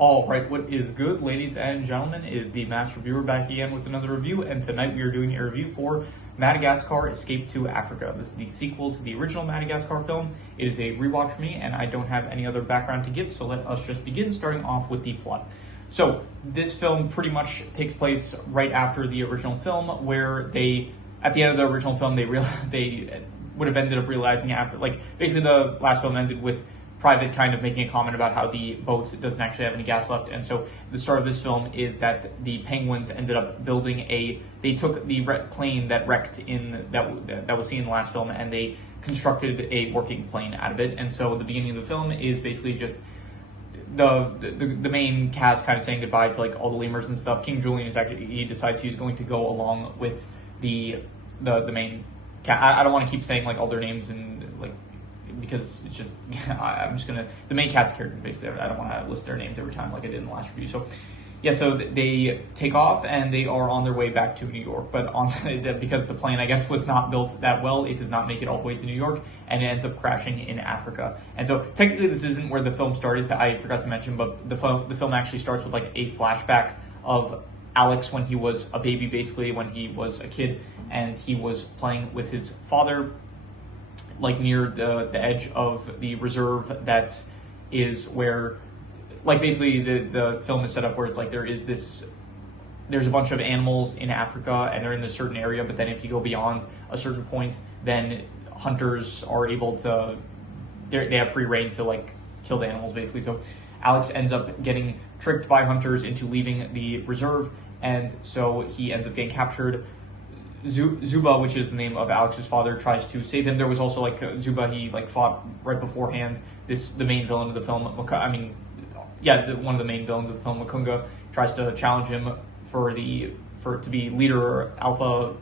All right, what is good, ladies and gentlemen, is the Master Reviewer back again with another review, and tonight we are doing a review for Madagascar Escape to Africa. This is the sequel to the original Madagascar film. It is a rewatch for me, and I don't have any other background to give, so let us just begin, starting off with the plot. So, this film pretty much takes place right after the original film, where at the end of the original film, they would have ended up realizing after, basically the last film ended with Private kind of making a comment about how the boat doesn't actually have any gas left, and so the start of this film is that the Penguins ended up building they took the plane that wrecked that was seen in the last film, and they constructed a working plane out of it. And so the beginning of the film is basically just the main cast kind of saying goodbye to all the lemurs and stuff. King Julian he decides he's going to go along with the main cast. I don't want to keep saying all their names and because it's just I'm just gonna the main cast characters basically. I don't want to list their names every time like I did in the last review. So yeah, so they take off and they are on their way back to New York, but because the plane I guess was not built that well, it does not make it all the way to New York, and it ends up crashing in Africa. And so technically this isn't where the film started. I forgot to mention, but the film actually starts with a flashback of Alex when he was a baby, basically when he was a kid, and he was playing with his father near the edge of the reserve that is where basically the film is set up where it's there's a bunch of animals in Africa and they're in a certain area, but then if you go beyond a certain point, then hunters are able to they have free reign to kill the animals basically. So Alex ends up getting tricked by hunters into leaving the reserve, and so he ends up getting captured. Zuba, which is the name of Alex's father, tries to save him. There was also Zuba, he fought right beforehand. The main villain of the film, one of the main villains of the film, Manga, tries to challenge him to be leader, alpha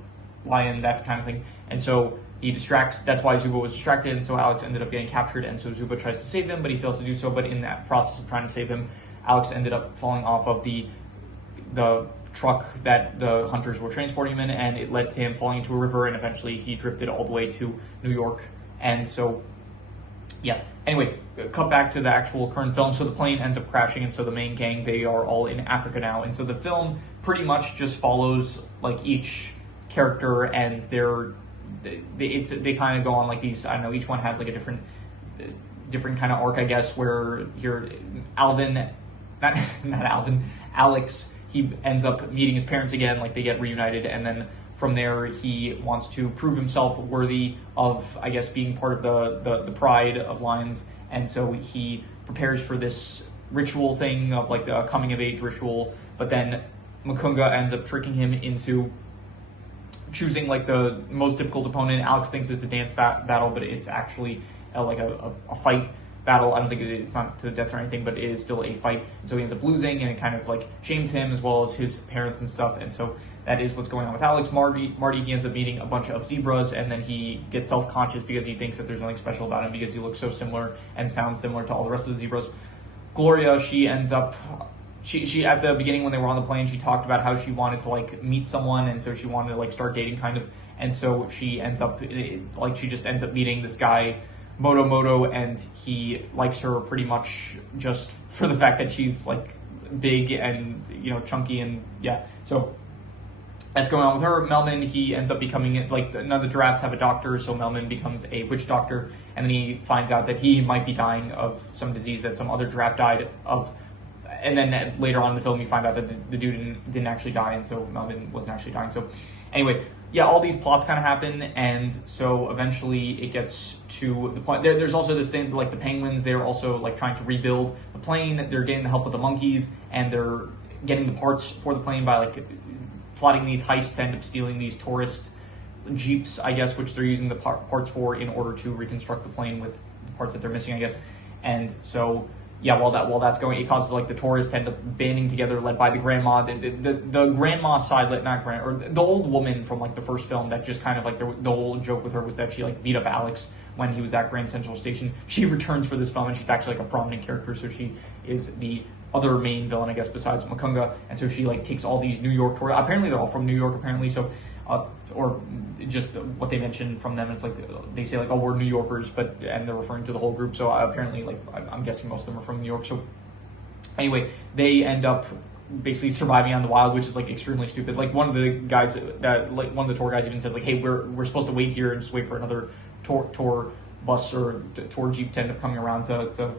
lion, that kind of thing. And so he distracts. That's why Zuba was distracted, and so Alex ended up getting captured. And so Zuba tries to save him, but he fails to do so. But in that process of trying to save him, Alex ended up falling off of the truck that the hunters were transporting him in, and it led to him falling into a river, and eventually he drifted all the way to New York. And so yeah, anyway, cut back to the actual current film. So the plane ends up crashing, and so the main gang, they are all in Africa now. And so the film pretty much just follows each character, and they kind of go on these, I don't know, each one has a different kind of arc, I guess, where you're Alex, he ends up meeting his parents again, they get reunited, and then from there he wants to prove himself worthy of, I guess, being part of the pride of lions, and so he prepares for this ritual thing of the coming of age ritual, but then Manga ends up tricking him into choosing the most difficult opponent. Alex thinks it's a dance battle, but it's actually a fight battle. I don't think it's not to the death or anything, but it is still a fight. And so he ends up losing, and it kind of shames him as well as his parents and stuff. And so that is what's going on with Alex. Marty, he ends up meeting a bunch of zebras, and then he gets self-conscious because he thinks that there's nothing special about him because he looks so similar and sounds similar to all the rest of the zebras. Gloria, she ends up, she at the beginning when they were on the plane, she talked about how she wanted to meet someone, and so she wanted to start dating kind of. And so she ends up, she just ends up meeting this guy, Moto, and he likes her pretty much just for the fact that she's big and chunky, and yeah, so that's going on with her. Melman, he ends up becoming none of the giraffes have a doctor, so Melman becomes a witch doctor, and then he finds out that he might be dying of some disease that some other giraffe died of, and then later on in the film you find out that the dude didn't actually die, and so Melman wasn't actually dying. So anyway, yeah, all these plots kind of happen, and so eventually it gets to the point. There's also this thing, the Penguins, they're also trying to rebuild the plane. They're getting the help with the monkeys, and they're getting the parts for the plane by plotting these heists to end up stealing these tourist jeeps, I guess, which they're using the parts for in order to reconstruct the plane with the parts that they're missing, I guess. And so yeah, while that's going, it causes the tourists to end up banding together, led by the grandma. The grandma side, or the old woman from the first film that just kind of the whole joke with her was that she beat up Alex when he was at Grand Central Station. She returns for this film, and she's actually a prominent character, so she is the other main villain, I guess, besides Manga. And so she takes all these New York tourists. Apparently they're all from New York, apparently. So or just what they mentioned from them. It's they say oh, we're New Yorkers, and they're referring to the whole group. So apparently I'm guessing most of them are from New York. So Anyway, they end up basically surviving on the wild, which is like extremely stupid. Like one of the guys that like one of the tour guys even says like, hey, we're supposed to wait here and just wait for another tour bus or tour jeep to end up coming around to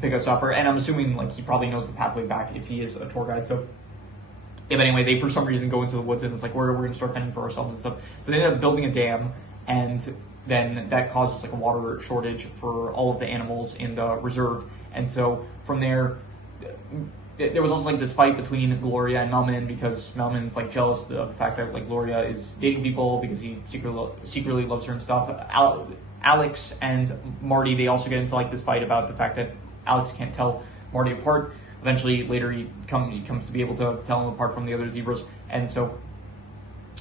pick us up. And I'm assuming like he probably knows the pathway back if he is a tour guide. So yeah, but anyway, they for some reason go into the woods and it's like we're gonna start fending for ourselves and stuff. So they end up building a dam, and then that causes like a water shortage for all of the animals in the reserve. And so from there was also like this fight between Gloria and Melman, because Melman's like jealous of the fact that like Gloria is dating people because he secretly loves her and stuff. Alex and Marty, they also get into like this fight about the fact that Alex can't tell Marty apart. Eventually, later he comes to be able to tell him apart from the other zebras. And so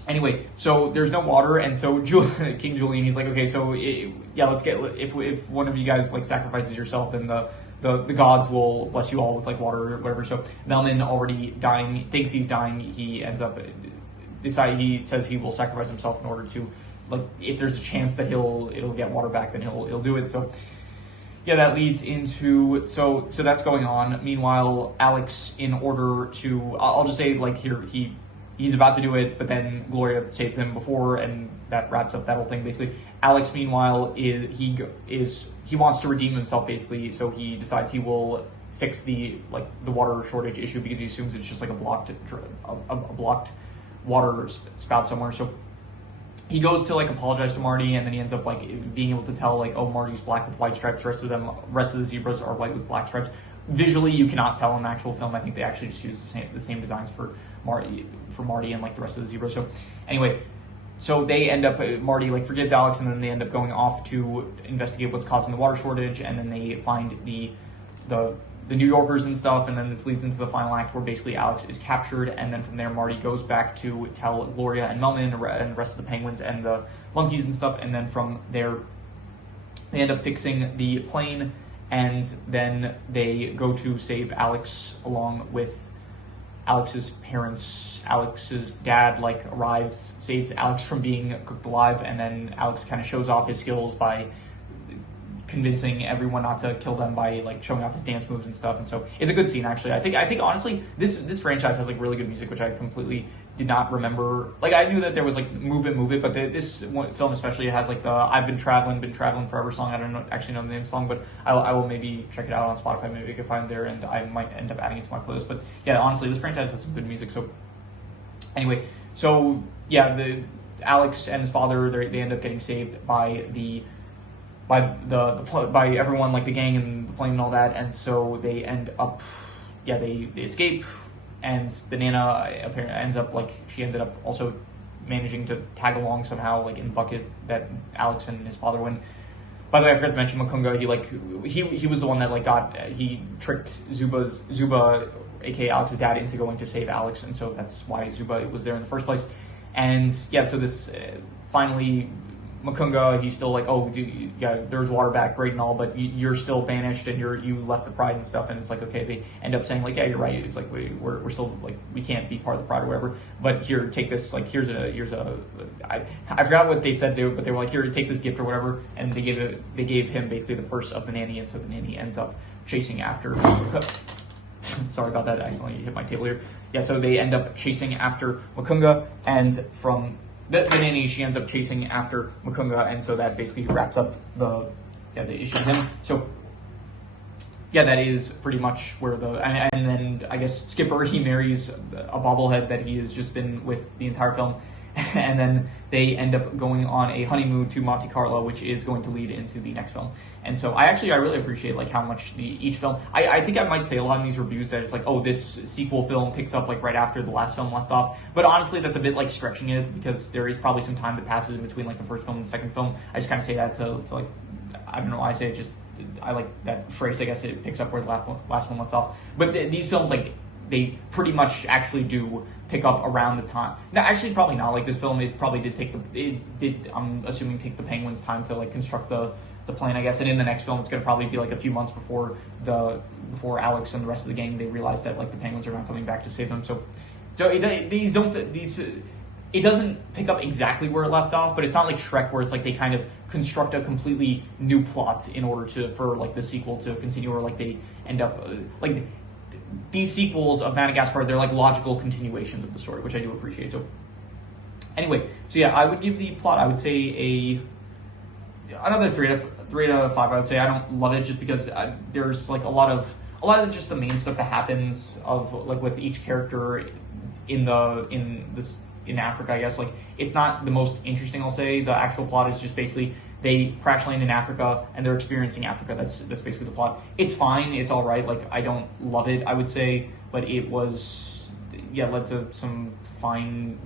anyway, so there's no water, and so King Julian, he's like, okay, so let's get, if one of you guys like sacrifices yourself, then the gods will bless you all with like water or whatever. So Melman, already dying, thinks he's dying. He ends up he says he will sacrifice himself in order to, like, if there's a chance that it'll get water back, then he'll do it. So yeah, that leads into, so that's going on. Meanwhile, Alex, in order to, I'll just say like here, he's about to do it, but then Gloria saves him before, and that wraps up that whole thing basically. Alex, meanwhile, he wants to redeem himself basically, so he decides he will fix the water shortage issue, because he assumes it's just like a blocked water spout somewhere. So he goes to like apologize to Marty, and then he ends up like being able to tell like, oh, Marty's black with white stripes, the rest of the zebras are white with black stripes. Visually, you cannot tell in the actual film. I think they actually just use the same designs for Marty and like the rest of the zebras. So anyway, so they end up, Marty like forgives Alex, and then they end up going off to investigate what's causing the water shortage, and then they find the New Yorkers and stuff, and then this leads into the final act where basically Alex is captured, and then from there Marty goes back to tell Gloria and Melman and the rest of the penguins and the monkeys and stuff, and then from there they end up fixing the plane, and then they go to save Alex along with Alex's parents. Alex's dad like arrives, saves Alex from being cooked alive, and then Alex kind of shows off his skills by convincing everyone not to kill them by like showing off his dance moves and stuff. And so it's a good scene actually. I think honestly this franchise has like really good music, which I completely did not remember. Like I knew that there was like Move It, but this film especially has like the I've been traveling forever song. I don't actually know the name of the song, but I will maybe check it out on Spotify. Maybe I can find it there, and I might end up adding it to my playlist. But yeah, honestly, this franchise has some good music. So anyway, so yeah, the Alex and his father, they end up getting saved by everyone, like the gang and the plane and all that, and so they end up, they escape, and the Nana apparently ends up she ended up also managing to tag along somehow, like in the bucket that Alex and his father went. By the way, I forgot to mention Makunga. He was the one that he tricked Zuba, aka Alex's dad, into going to save Alex, and so that's why Zuba was there in the first place. And yeah, so this finally. Makunga, he's still like, oh, there's water back, great and all, but you're still banished, and you left the pride and stuff. And it's like, okay, they end up saying like, yeah, you're right. It's like we're still like, we can't be part of the pride or whatever. But here, take this. Like here's a I forgot what they said, but they were like, here, take this gift or whatever. And they gave him basically the purse of the nanny, and so the nanny ends up chasing after. Sorry about that. I accidentally hit my table here. Yeah, so they end up chasing after Makunga, and from the nanny, she ends up chasing after Makunga, and so that basically wraps up the issue with him. So yeah, that is pretty much where and then I guess Skipper, he marries a bobblehead that he has just been with the entire film, and then they end up going on a honeymoon to Monte Carlo, which is going to lead into the next film. And so I really appreciate like how much each film, I think I might say a lot in these reviews that it's like, oh, this sequel film picks up like right after the last film left off, but honestly that's a bit like stretching it, because there is probably some time that passes in between like the first film and the second film. I just kind of say that to like, I don't know why I say it, just I like that phrase, I guess. It picks up where the last one left off. But these films, like, they pretty much actually do pick up around the time. Now, actually, probably not. Like, this film, it probably did take I'm assuming, take the Penguins time to, like, construct the plane, I guess. And in the next film, it's going to probably be, like, a few months before Alex and the rest of the gang, they realize that, like, the Penguins are not coming back to save them. So it doesn't pick up exactly where it left off, but it's not like Shrek, where it's like they kind of construct a completely new plot in order for like the sequel to continue, or like they end up these sequels of Madagascar, they're like logical continuations of the story, which I do appreciate. So anyway, so yeah, I would give the plot, I would say another 3 out of 5. I would say I don't love it just because there's like a lot of just the main stuff that happens of like with each character in Africa, I guess. Like, it's not the most interesting, I'll say. The actual plot is just basically they crash land in Africa and they're experiencing Africa. That's basically the plot. It's fine. It's all right. Like, I don't love it, I would say, but it was, yeah, led to some fine,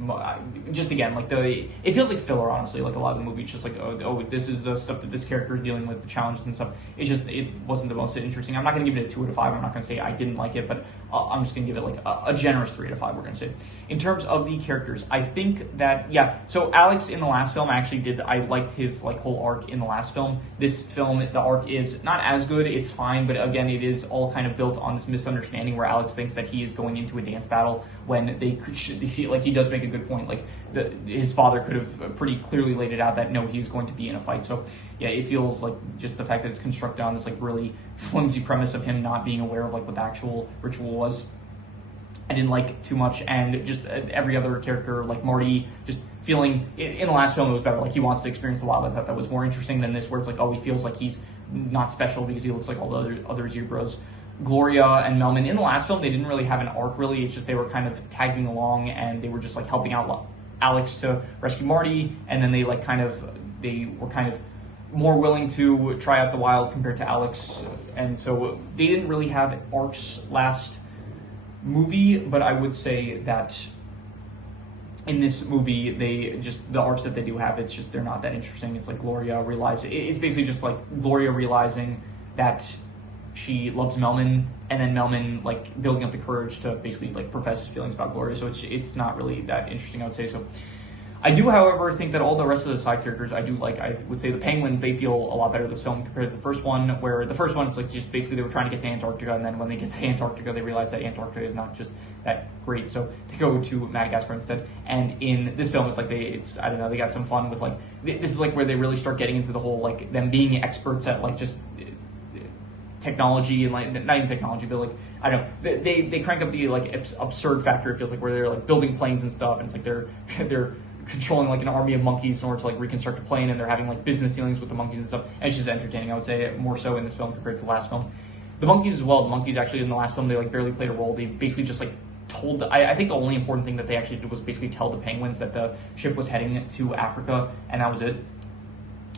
just again, like it feels like filler, honestly. Like a lot of the movie, it's just like, oh, this is the stuff that this character is dealing with, the challenges and stuff. It wasn't the most interesting. I'm not going to give it a 2 out of 5. I'm not going to say I didn't like it, but I'm just going to give it like a generous 3 out of 5, we're going to say. In terms of the characters, I think that, yeah, so Alex in the last film, I liked his like whole arc in the last film. This film, the arc is not as good, it's fine, but again, it is all kind of built on this misunderstanding where Alex thinks that he is going into a dance battle when they should see, like, he does make a good point, like his father could have pretty clearly laid it out that no, he's going to be in a fight. So yeah, it feels like just the fact that it's constructed on this like really flimsy premise of him not being aware of like what the actual ritual was, I didn't like too much. And just every other character, like Marty, just feeling in the last film it was better, like he wants to experience the wild. I thought that was more interesting than this, where it's like, oh, he feels like he's not special because he looks like all the other zebras. Gloria and Melman in the last film, they didn't really have an arc, really. It's just they were kind of tagging along and they were just like helping out Alex to rescue Marty, and then they were kind of more willing to try out the wild compared to Alex, and so they didn't really have arcs last movie. But I would say that in this movie, the arcs that they do have, it's just, they're not that interesting. It's like Gloria it's basically just like Gloria realizing that she loves Melman, and then Melman like building up the courage to basically like profess his feelings about Gloria. So it's not really that interesting, I would say. So I do, however, think that all the rest of the side characters I do like. I would say the Penguins, they feel a lot better this film compared to the first one, where the first one, it's like just basically they were trying to get to Antarctica, and then when they get to Antarctica, they realize that Antarctica is not just that great, so they go to Madagascar instead. And in this film, it's like I don't know, they got some fun with like, this is like where they really start getting into the whole like them being experts at like just technology, and like not even technology, but like I don't know, they crank up the like absurd factor, it feels like, where they're like building planes and stuff, and it's like they're controlling like an army of monkeys in order to like reconstruct a plane, and they're having like business dealings with the monkeys and stuff, and it's just entertaining, I would say, more so in this film compared to the last film. The monkeys as well, the monkeys actually in the last film, they like barely played a role. They basically just like told I think the only important thing that they actually did was basically tell the penguins that the ship was heading to Africa, and that was it.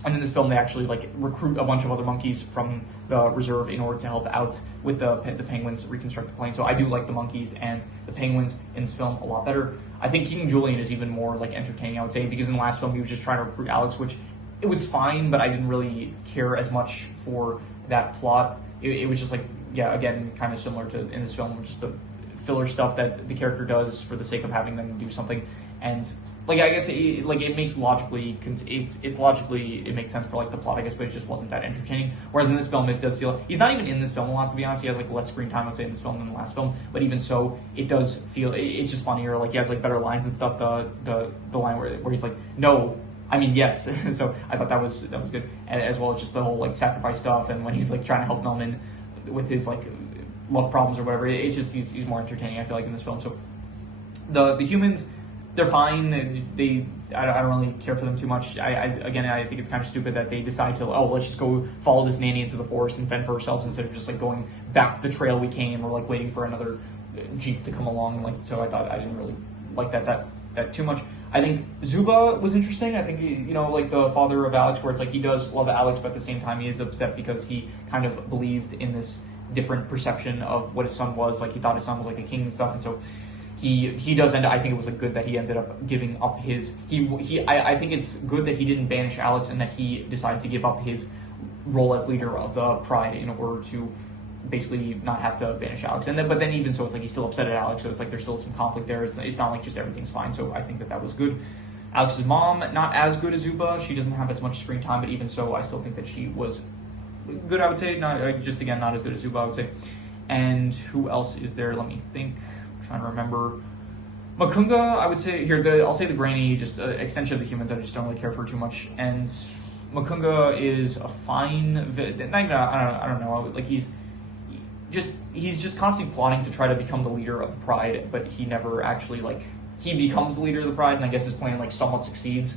And in this film, they actually like recruit a bunch of other monkeys from the reserve in order to help out with the penguins reconstruct the plane. So I do like the monkeys and the penguins in this film a lot better. I think King Julian is even more like entertaining, I would say, because in the last film he was just trying to recruit Alex, which it was fine, but I didn't really care as much for that plot. It was just like, yeah, again, kind of similar to in this film, just the filler stuff that the character does for the sake of having them do something. And like, I guess it makes logically, it makes sense for like the plot, I guess, but it just wasn't that entertaining. Whereas in this film, it does feel, he's not even in this film a lot, to be honest. He has like less screen time, I'd say, in this film than the last film. But even so, it does feel, it's just funnier. Like, he has like better lines and stuff. The line where he's like, no, I mean yes. So I thought that was good, and as well as just the whole like sacrifice stuff, and when he's like trying to help Melman with his like love problems or whatever. It's just he's more entertaining, I feel like, in this film. So the humans, they're fine. I don't really care for them too much. I think it's kind of stupid that they decide to, let's just go follow this nanny into the forest and fend for ourselves instead of just like going back the trail we came, or like waiting for another jeep to come along. Like, so I thought I didn't really like that too much. I think Zuba was interesting. I think like the father of Alex, where it's like he does love Alex, but at the same time he is upset because he kind of believed in this different perception of what his son was. Like, he thought his son was like a king and stuff, and so he does end. I think it was like good that he ended up giving up his. I think it's good that he didn't banish Alex, and that he decided to give up his role as leader of the Pride in order to basically not have to banish Alex. But then even so, it's like he's still upset at Alex, so it's like there's still some conflict there. It's not like just everything's fine. So I think that was good. Alex's mom, not as good as Zuba. She doesn't have as much screen time, but even so, I still think that she was good, I would say. Not as good as Zuba, I would say. And who else is there? Let me think. I'm trying to remember. Makunga, I would say here. I'll say the granny, just extension of the humans. I just don't really care for too much. And Makunga is a fine. Not even. I don't know. Like, he's just he's just constantly plotting to try to become the leader of the Pride, but he never actually, like, he becomes the leader of the Pride, and I guess his plan, like, somewhat succeeds.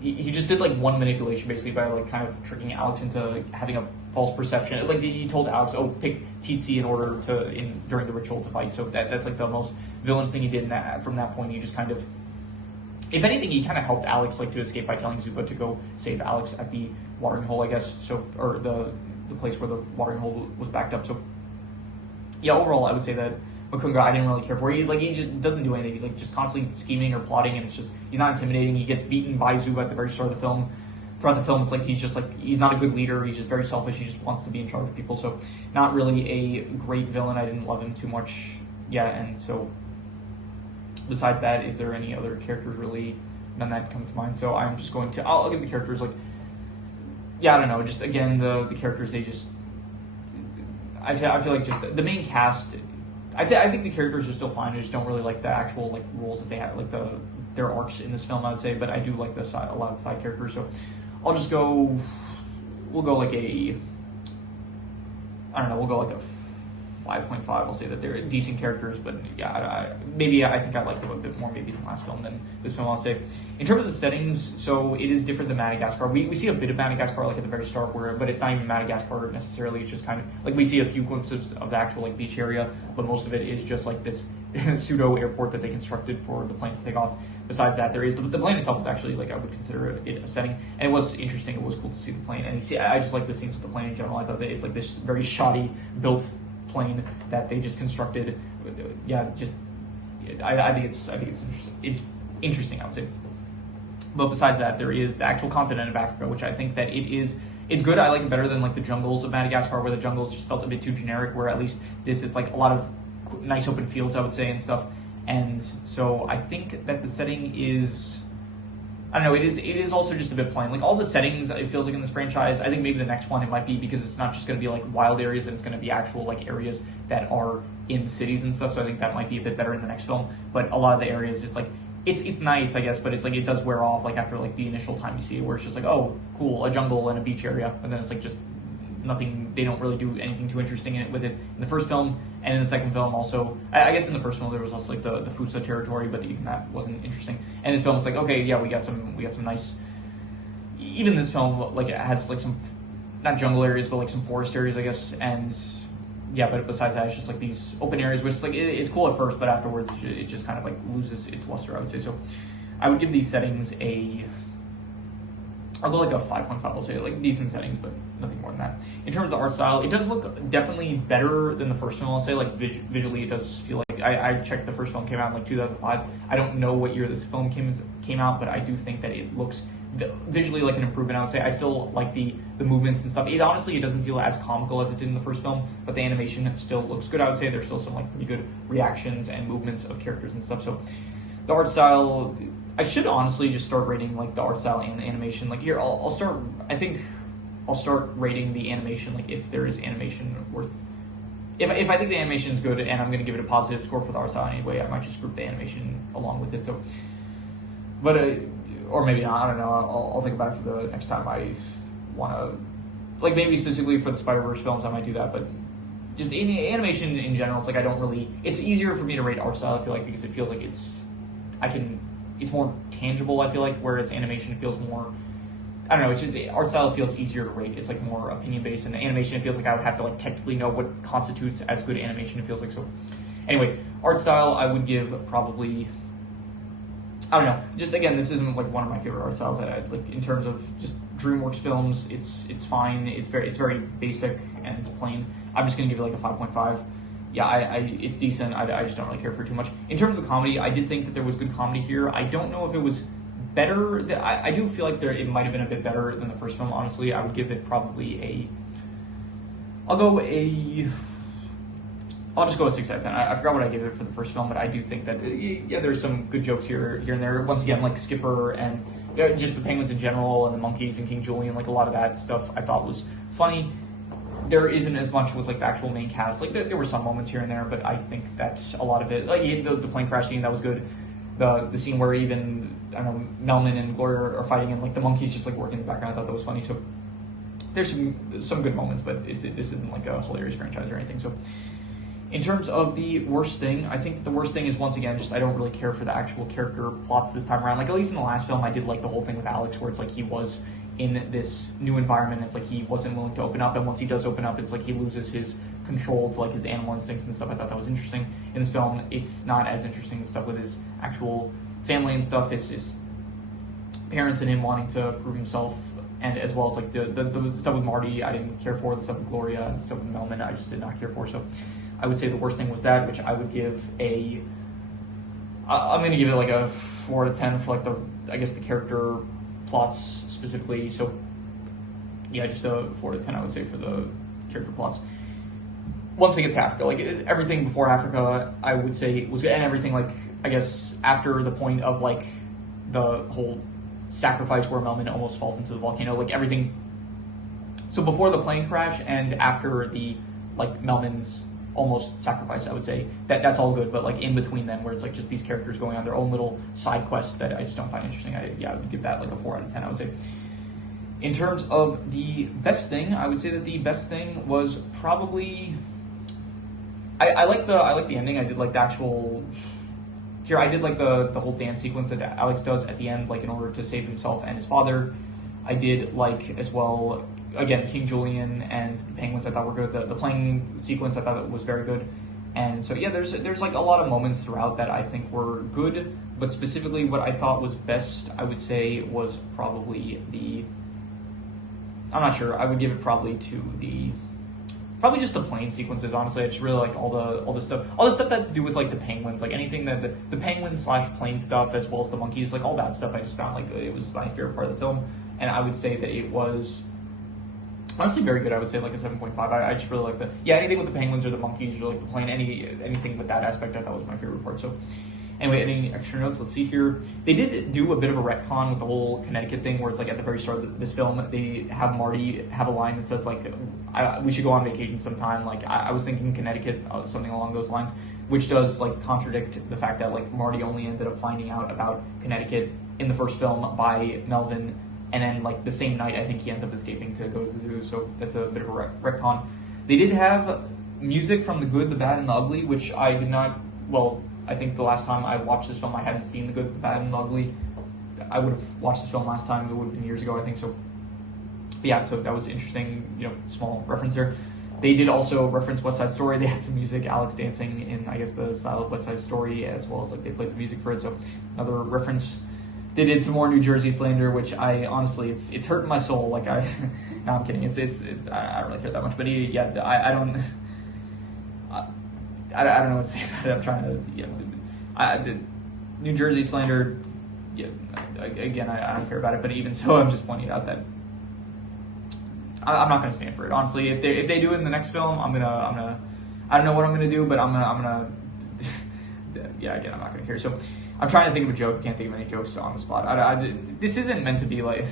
He just did, like, one manipulation, basically, by, like, kind of tricking Alex into having a false perception. Like, he told Alex, oh, pick Tsitsi in order to, during the ritual to fight, so that's, like, the most villainous thing he did from that point. He just kind of, if anything, he kind of helped Alex, like, to escape by telling Zuba to go save Alex at the watering hole, I guess, so, or the place where the watering hole was backed up, so, yeah, overall, I would say that Makunga, I didn't really care for. He just doesn't do anything. He's like just constantly scheming or plotting, and it's just, he's not intimidating. He gets beaten by Zuba at the very start of the film. Throughout the film, it's like he's not a good leader. He's just very selfish. He just wants to be in charge of people. So not really a great villain. I didn't love him too much. Yeah, and so besides that, is there any other characters really? None that come to mind. So I'm just going to, I'll give the characters like, yeah, I don't know. Just again, the characters, they just, I feel like just the main cast, I think the characters are still fine. I just don't really like the actual like roles that they have, like their arcs in this film, I would say. But I do like a lot of side characters. So I'll just go. We'll go like a. I don't know. We'll go like a 5.5. I'll say that they're decent characters, but yeah, I think I like them a bit more maybe than last film than this film. I'll say. In terms of settings, so it is different than Madagascar. We see a bit of Madagascar like at the very start, but it's not even Madagascar necessarily. It's just kind of like we see a few glimpses of the actual like beach area, but most of it is just like this pseudo airport that they constructed for the plane to take off. Besides that, there is the plane itself is actually like I would consider it a setting, and it was interesting. It was cool to see the plane, and I just like the scenes with the plane in general. I thought that it's like this very shoddy built plane that they just constructed. Yeah, just I think it's interesting. It's interesting, I would say. But besides that, there is the actual continent of Africa, which I think that it's good. I like it better than like the jungles of Madagascar, where the jungles just felt a bit too generic. Where at least it's like a lot of nice open fields, I would say, and stuff. And so I think that the setting is, I don't know, it is also just a bit plain. Like all the settings, it feels like in this franchise, I think maybe the next one it might be because it's not just going to be like wild areas, and it's going to be actual like areas that are in cities and stuff. So I think that might be a bit better in the next film. But a lot of the areas, it's like, it's nice, I guess, but it's like it does wear off like after like the initial time you see it, where it's just like, oh, cool, a jungle and a beach area, and then it's like just nothing. They don't really do anything too interesting with it in the first film, and in the second film also. I guess in the first film there was also like the Fusa territory, but even that wasn't interesting. And this film, it's like, okay, yeah, we got some nice. Even this film, like it has like some not jungle areas, but like some forest areas, I guess, and. Yeah, but besides that, it's just like these open areas, which is like it's cool at first, but afterwards it just kind of like loses its luster, I would say. So I would give these settings I'll go like a 5.5. I'll say like decent settings, but nothing more than that. In terms of art style, it does look definitely better than the first film. I'll say like visually, it does feel like I checked the first film came out in like 2005. I don't know what year this film came out, but I do think that it looks visually like an improvement. I would say I still like the movements and stuff. It doesn't feel as comical as it did in the first film, but the animation still looks good. I would say there's still some like pretty good reactions and movements of characters and stuff. So the art style, I should honestly just start rating like the art style and the animation. Like here, I'll start. I think I'll start rating the animation. Like if there is animation worth. If I think the animation is good and I'm going to give it a positive score for the art style anyway, I might just group the animation along with it. So, but or maybe not. I don't know. I'll think about it for the next time I want to, like maybe specifically for the Spider-Verse films, I might do that. But just animation in general, it's like I don't really. It's easier for me to rate art style. I feel like because it feels like it's more tangible. I feel like whereas animation feels more. I don't know. It's just art style feels easier to rate. It's like more opinion based, and the animation it feels like I would have to like technically know what constitutes as good animation. It feels like so. Anyway, art style I would give probably. I don't know. Just again, this isn't like one of my favorite art styles. Like in terms of just DreamWorks films, it's fine. It's very basic and plain. I'm just gonna give it like a 5.5. Yeah, it's decent. I just don't really care for it too much. In terms of comedy, I did think that there was good comedy here. I don't know if it was better. I do feel like it might have been a bit better than the first film. Honestly, I would give it probably I'll just go a 6 out of 10. I forgot what I gave it for the first film, but I do think that yeah, there's some good jokes here and there. Once again, like Skipper and just the penguins in general, and the monkeys and King Julian, like a lot of that stuff I thought was funny. There isn't as much with like the actual main cast. Like there were some moments here and there, but I think that a lot of it, like the plane crash scene, that was good. The scene where even I don't know Melman and Gloria are fighting, and like the monkeys just like working in the background, I thought that was funny. So there's some good moments, but this isn't like a hilarious franchise or anything. So In terms of the worst thing, I think that the worst thing is, once again, just I don't really care for the actual character plots this time around. Like, at least in the last film, I did like the whole thing with Alex, where it's like he was in this new environment. It's like he wasn't willing to open up, and once he does open up, it's like he loses his control to like his animal instincts and stuff. I thought that was interesting. In this film, it's not as interesting, the stuff with his actual family and stuff, his parents and him wanting to prove himself, and as well as like the stuff with Marty I didn't care for, the stuff with Gloria, the stuff with Melman I just did not care for. So I would say the worst thing was that, which I would give I'm going to give it like a 4 out of 10 for like the character plots specifically. So yeah, just a 4 out of 10 I would say for the character plots. Once they get to Africa, like everything before Africa, I would say was good, and everything like I guess after the point of like the whole sacrifice where Melman almost falls into the volcano, like everything. So before the plane crash and after the like Melman's almost sacrifice, I would say that's all good, but like in between them, where it's like just these characters going on their own little side quests that I just don't find interesting, I would give that like a 4 out of 10, I would say. In terms of the best thing, I would say that the best thing was probably I like the ending. I did like the actual here. I did like the whole dance sequence that Alex does at the end, like in order to save himself and his father. I did like as well, again, King Julian and the penguins I thought were good. The playing sequence I thought was very good. And so yeah, there's like a lot of moments throughout that I think were good, but specifically what I thought was best, I would say, was probably I'm not sure, I would give it probably just the plane sequences. Honestly, I just really like all the stuff that had to do with like the penguins, like anything that the penguin / plane stuff, as well as the monkeys, like all that stuff I just found like it was my favorite part of the film. And I would say that it was honestly very good. I would say like a 7.5. I just really like anything with the penguins or the monkeys or like the plane, anything with that aspect I thought was my favorite part. So anyway, any extra notes? Let's see here. They did do a bit of a retcon with the whole Connecticut thing, where it's like at the very start of this film, they have Marty have a line that says like, we should go on vacation sometime. Like I was thinking Connecticut, something along those lines, which does like contradict the fact that like Marty only ended up finding out about Connecticut in the first film by Melvin, and then like the same night I think he ends up escaping to go to the zoo. So that's a bit of a retcon. They did have music from The Good, the Bad, and the Ugly, which I did not. Well, I think the last time I watched this film, I hadn't seen The Good, the Bad, and the Ugly. I would have watched this film last time. It would have been years ago, I think. So but yeah, so that was interesting, small reference there. They did also reference West Side Story. They had some music, Alex dancing in, I guess, the style of West Side Story, as well as like they played the music for it. So another reference. They did some more New Jersey slander, which I honestly, it's hurting my soul. Like no, I'm kidding. It's I don't really care that much, but I don't. I don't know what to say about it. I'm trying to, the New Jersey slander, again, I don't care about it, but even so, I'm just pointing out that I'm not going to stand for it. Honestly, if they do it in the next film, I don't know what I'm going to do, but I'm gonna again, I'm not going to care. So I'm trying to think of a joke. Can't think of any jokes on the spot. This isn't meant to be like,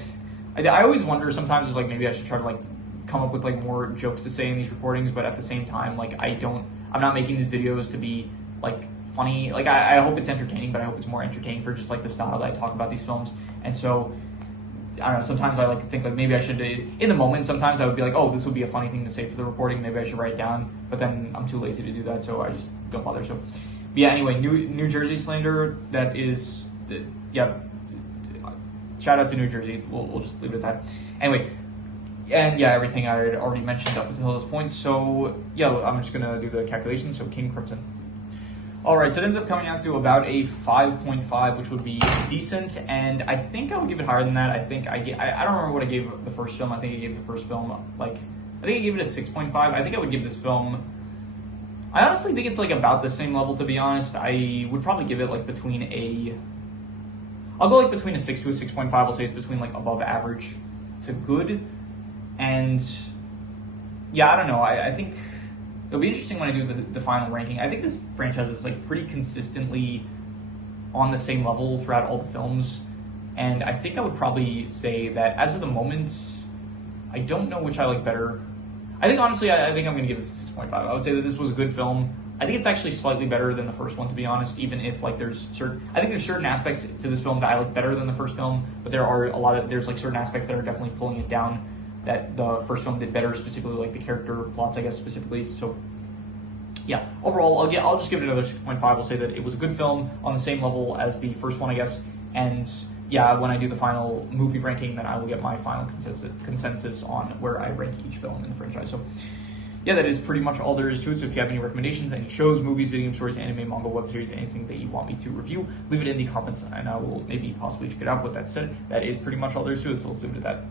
I always wonder sometimes if like maybe I should try to like come up with like more jokes to say in these recordings, but at the same time, like I'm not making these videos to be like funny. Like I hope it's entertaining, but I hope it's more entertaining for just like the style that I talk about these films. And so I don't know, sometimes I like to think like maybe I should, in the moment, sometimes I would be like, oh, this would be a funny thing to say for the recording, maybe I should write it down, but then I'm too lazy to do that, so I just don't bother. So but yeah, anyway, New Jersey slander, that is, shout out to New Jersey, we'll just leave it at that. Anyway, and yeah, everything I had already mentioned up until this point. So yeah, I'm just gonna do the calculation. So King Crimson. All right, so it ends up coming out to about a 5.5, which would be decent, and I think I would give it higher than that. I think I don't remember what I gave the first film. I think I gave the first film I think I gave it a 6.5. I think I would give this film. I honestly think it's like about the same level, to be honest. I would probably give it like I'll go like between a 6 to a 6.5. I'll say it's between like above average to good. And yeah, I don't know. I think it'll be interesting when I do the final ranking. I think this franchise is like pretty consistently on the same level throughout all the films. And I think I would probably say that as of the moment, I don't know which I like better. I think honestly, I think I'm going to give this a 6.5. I would say that this was a good film. I think it's actually slightly better than the first one, to be honest, even if like there's certain aspects to this film that I like better than the first film, but there's like certain aspects that are definitely pulling it down that the first film did better, specifically like the character plots, I guess, specifically. So yeah, overall, I'll just give it another 6.5. I'll say that it was a good film on the same level as the first one, I guess. And yeah, when I do the final movie ranking, then I will get my final consensus on where I rank each film in the franchise. So yeah, that is pretty much all there is to it. So if you have any recommendations, any shows, movies, video game stories, anime, manga, web series, anything that you want me to review, leave it in the comments and I will maybe possibly check it out. With that said, that is pretty much all there is to it. So let's leave it at that.